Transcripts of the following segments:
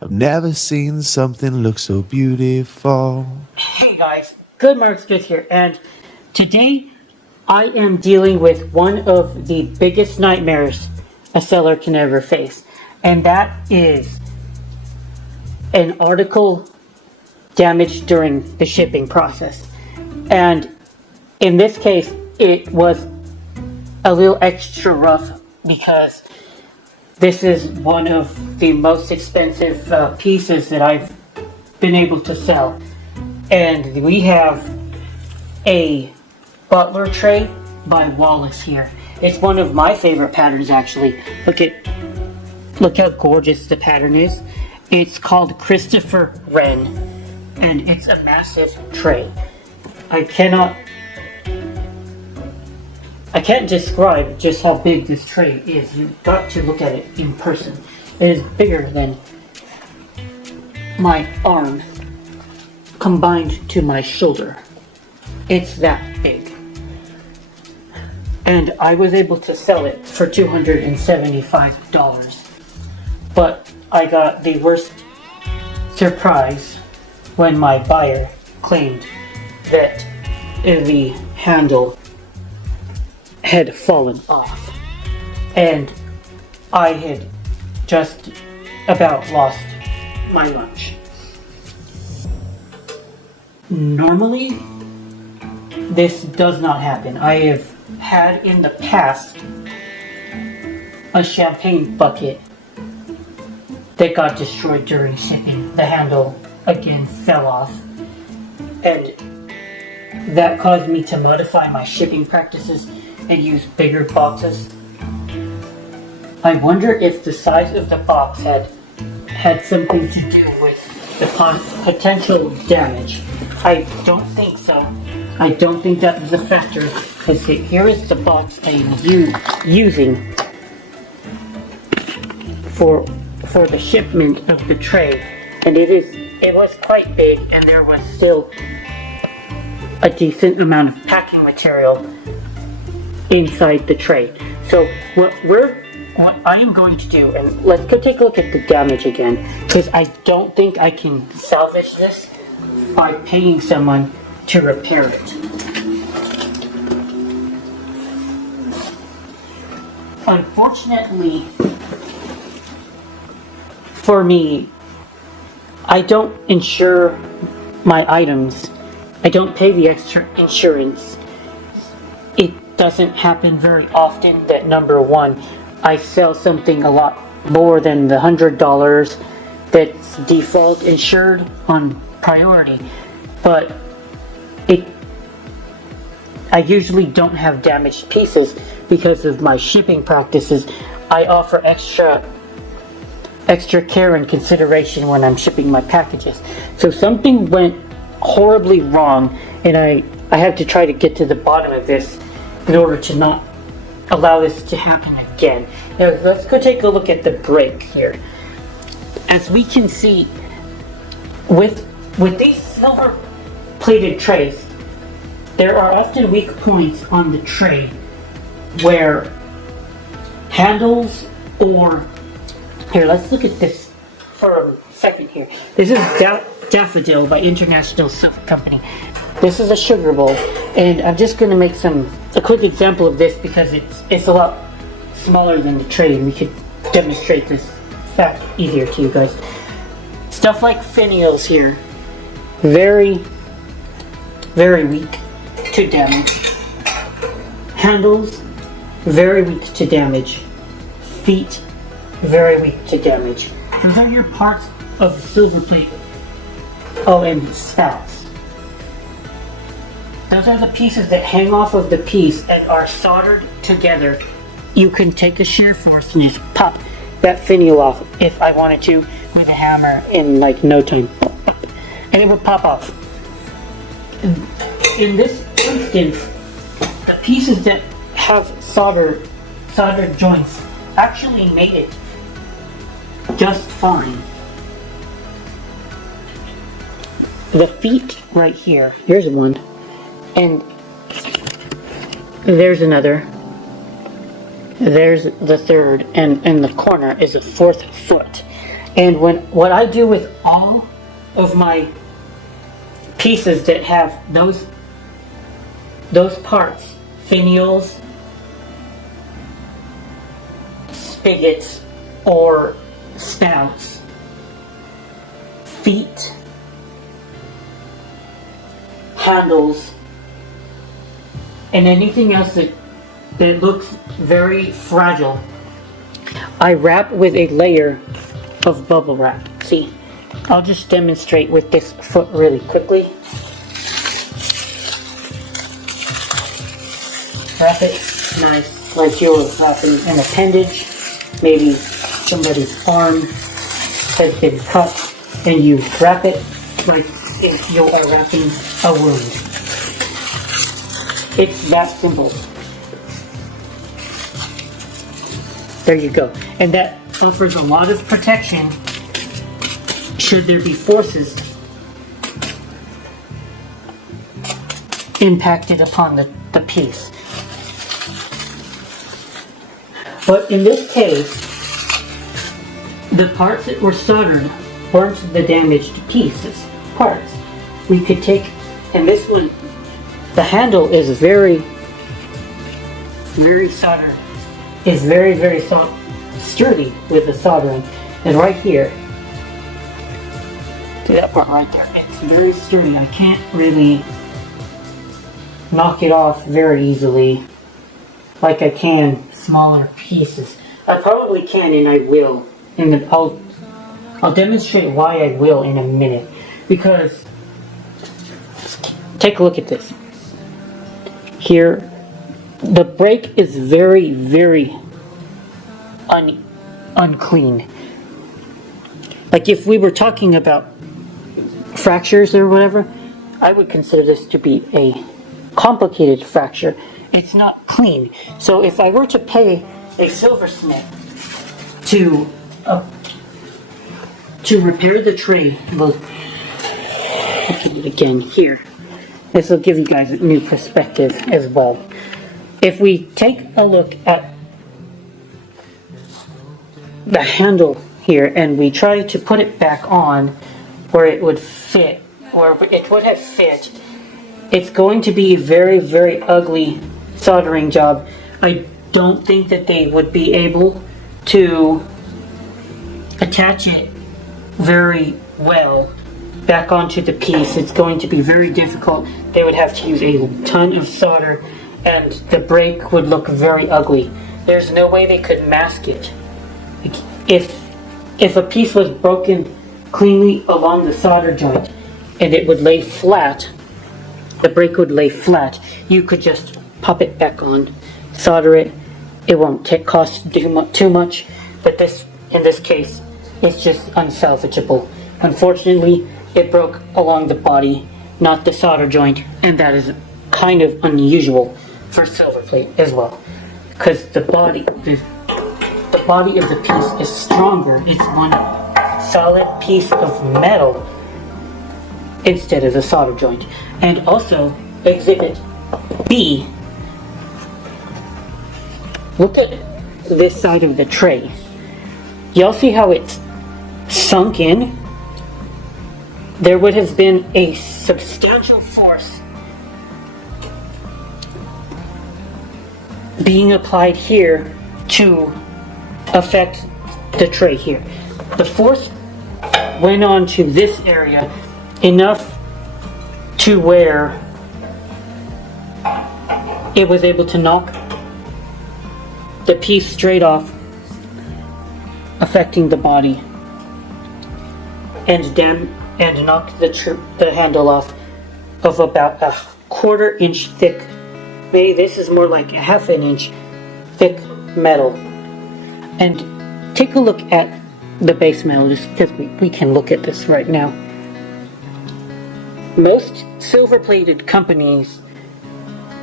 I've never seen something look so beautiful. Hey guys, Good Marks Good here, and today I am dealing with one of the biggest nightmares a seller can ever face, and that is an article damaged during the shipping process. And in this case, it was a little extra rough because this is one of the most expensive pieces that I've been able to sell. And we have a butler tray by Wallace here. It's one of my favorite patterns actually. Look how gorgeous the pattern is. It's called Christopher Wren, and it's a massive tray. I can't describe just how big this tray is. You've got to look at it in person. It is bigger than my arm combined to my shoulder. It's that big. And I was able to sell it for $275. But I got the worst surprise when my buyer claimed that the handle had fallen off, and I had just about lost my lunch. Normally, this does not happen. I have had in the past a champagne bucket that got destroyed during shipping. The handle again fell off, and that caused me to modify my shipping practices and use bigger boxes. I wonder if the size of the box had something to do with the potential damage. I don't think so. I don't think that was a factor. Because here is the box I am using for the shipment of the tray, and it was quite big, and there was still a decent amount of packing material inside the tray. So what I am going to do, and let's go take a look at the damage again, because I don't think I can salvage this by paying someone to repair it. Unfortunately for me, I don't insure my items. I don't pay the extra insurance. It doesn't happen very often that, number one, I sell something a lot more than the $100 that's default insured on priority, but I usually don't have damaged pieces because of my shipping practices. I offer extra care and consideration when I'm shipping my packages. So something went horribly wrong, and I had to try to get to the bottom of this in order to not allow this to happen again. Now let's go take a look at the break here. As we can see, with these silver plated trays, there are often weak points on the tray where handles or... Here, let's look at this for a second here. This is Daffodil by International Silk Company. This is a sugar bowl, and I'm just going to make a quick example of this because it's a lot smaller than the tray, and we could demonstrate this fact easier to you guys. Stuff like finials here, very, very weak to damage. Handles, very weak to damage. Feet, very weak to damage. Those are your parts of the silver plate. Oh, and spouts. Those are the pieces that hang off of the piece and are soldered together. You can take a shear force and just pop that finial off if I wanted to with a hammer in like no time. And it would pop off. In this instance, the pieces that have soldered joints actually made it just fine. The feet right here, here's one, and there's another, there's the third, and the corner is a fourth foot. And what I do with all of my pieces that have those parts, finials, spigots, or spouts, feet, handles, and anything else that looks very fragile, I wrap with a layer of bubble wrap. See, I'll just demonstrate with this foot really quickly. Wrap it nice, like you're wrapping an appendage. Maybe somebody's arm has been cut, and you wrap it like if you are wrapping a wound. It's that simple. There you go. And that offers a lot of protection should there be forces impacted upon the piece. But in this case, the parts that were soldered weren't the damaged pieces parts. We could take, and this one, the handle is very soldered, is very sturdy with the soldering. And right here, see that part right there, it's very sturdy. I can't really knock it off very easily like I can smaller pieces. I probably can, and I will. And I'll demonstrate why I will in a minute. Because take a look at this. Here, the break is very unclean. Like if we were talking about fractures or whatever, I would consider this to be a complicated fracture. It's not clean. So if I were to pay a silversmith to repair the tray, well, again here, this will give you guys a new perspective as well. If we take a look at the handle here and we try to put it back on where it would fit, or it would have fit, it's going to be a very ugly soldering job. I don't think that they would be able to attach it very well back onto the piece. It's going to be very difficult. They would have to use a ton of solder and the break would look very ugly. There's no way they could mask it. If a piece was broken cleanly along the solder joint and it would lay flat, the break would lay flat, you could just pop it back on, solder it. It won't cost too much, but in this case, it's just unsalvageable. Unfortunately, it broke along the body, not the solder joint, and that is kind of unusual for silver plate as well, because the body of the piece is stronger. It's one solid piece of metal instead of the solder joint. And also, Exhibit B, look at this side of the tray. Y'all see how it's sunk in? There would have been a substantial force being applied here to affect the tray here. The force went on to this area enough to where it was able to knock the piece straight off, affecting the body, and knock the handle off of about a 1/4 inch thick. Maybe this is more like a 1/2 inch thick metal. And take a look at the base metal, just because we can look at this right now. Most silver-plated companies,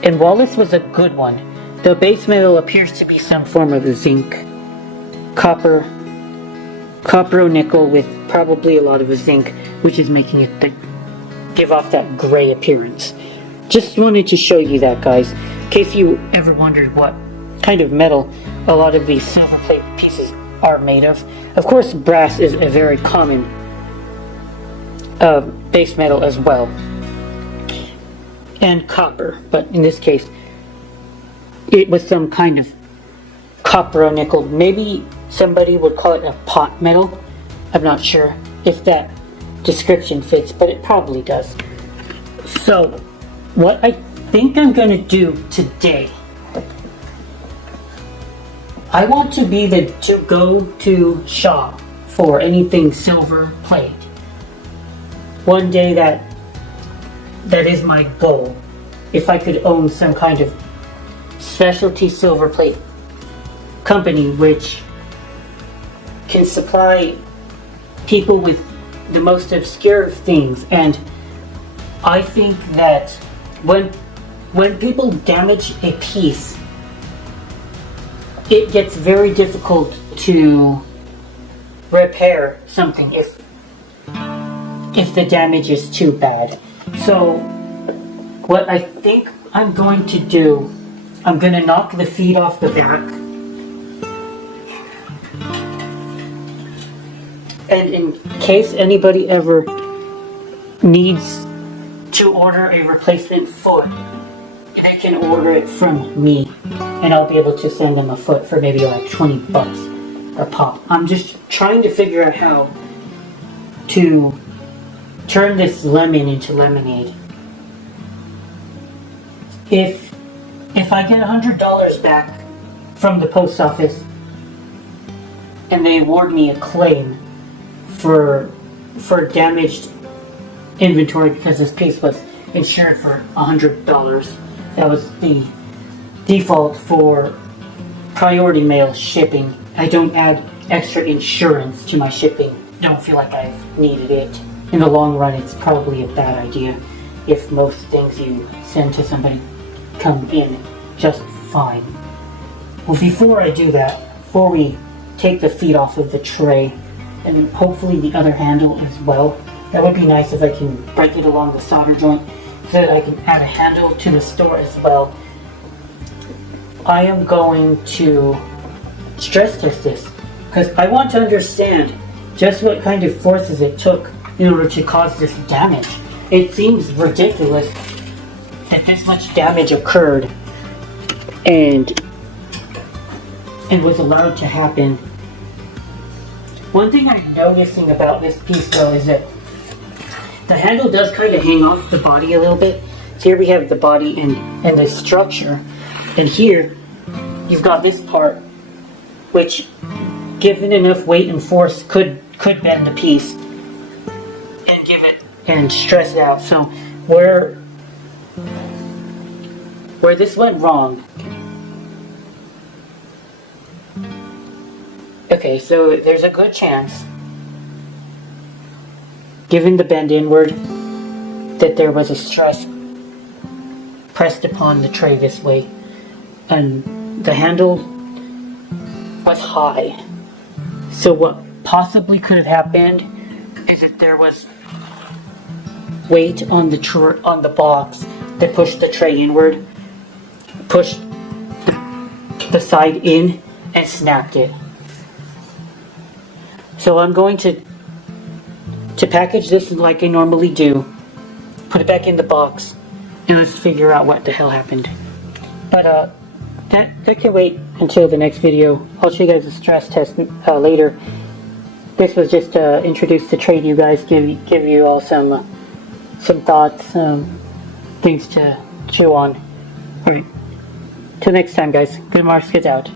and Wallace was a good one, the base metal appears to be some form of zinc, copper or nickel with probably a lot of zinc, which is making it give off that gray appearance. Just wanted to show you that, guys, in case you ever wondered what kind of metal a lot of these silver plate pieces are made of. Of course, brass is a very common base metal as well, and copper, but in this case it was some kind of copper or nickel. Maybe somebody would call it a pot metal. I'm not sure if that description fits, but it probably does. So what I think I'm going to do today, I want to be the go-to shop for anything silver plate. One day that is my goal. If I could own some kind of specialty silver plate company which can supply people with the most obscure things. And I think that when people damage a piece, it gets very difficult to repair something if the damage is too bad. So what I think I'm going to do, I'm going to knock the feet off the back, and in case anybody ever needs to order a replacement foot, they can order it from me, and I'll be able to send them a foot for maybe like $20 a pop. I'm just trying to figure out how to turn this lemon into lemonade. If I get $100 back from the post office and they award me a claim for damaged inventory because this piece was insured for $100, that was the default for priority mail shipping. I don't add extra insurance to my shipping. Don't feel like I've needed it. In the long run, it's probably a bad idea if most things you send to somebody come in just fine. Well, before I do that, before we take the feet off of the tray, and hopefully the other handle as well, that would be nice if I can break it along the solder joint so that I can add a handle to the store as well. I am going to stress test this because I want to understand just what kind of forces it took in order to cause this damage. It seems ridiculous that this much damage occurred and was allowed to happen. One thing I'm noticing about this piece though is that the handle does kind of hang off the body a little bit. So here we have the body and the structure, and here you've got this part which, given enough weight and force, could bend the piece and give it and stress it out. So where this went wrong. Okay, so there's a good chance, given the bend inward, that there was a stress pressed upon the tray this way, and the handle was high. So what possibly could have happened is that there was weight on the box that pushed the tray inward, pushed the side in, and snapped it. So I'm going to package this like I normally do, put it back in the box, and let's figure out what the hell happened. But that can wait until the next video. I'll show you guys a stress test later. This was just introduced to trade you guys, give you all some thoughts, things to chew on. Alright, till next time guys, good Marks gets out.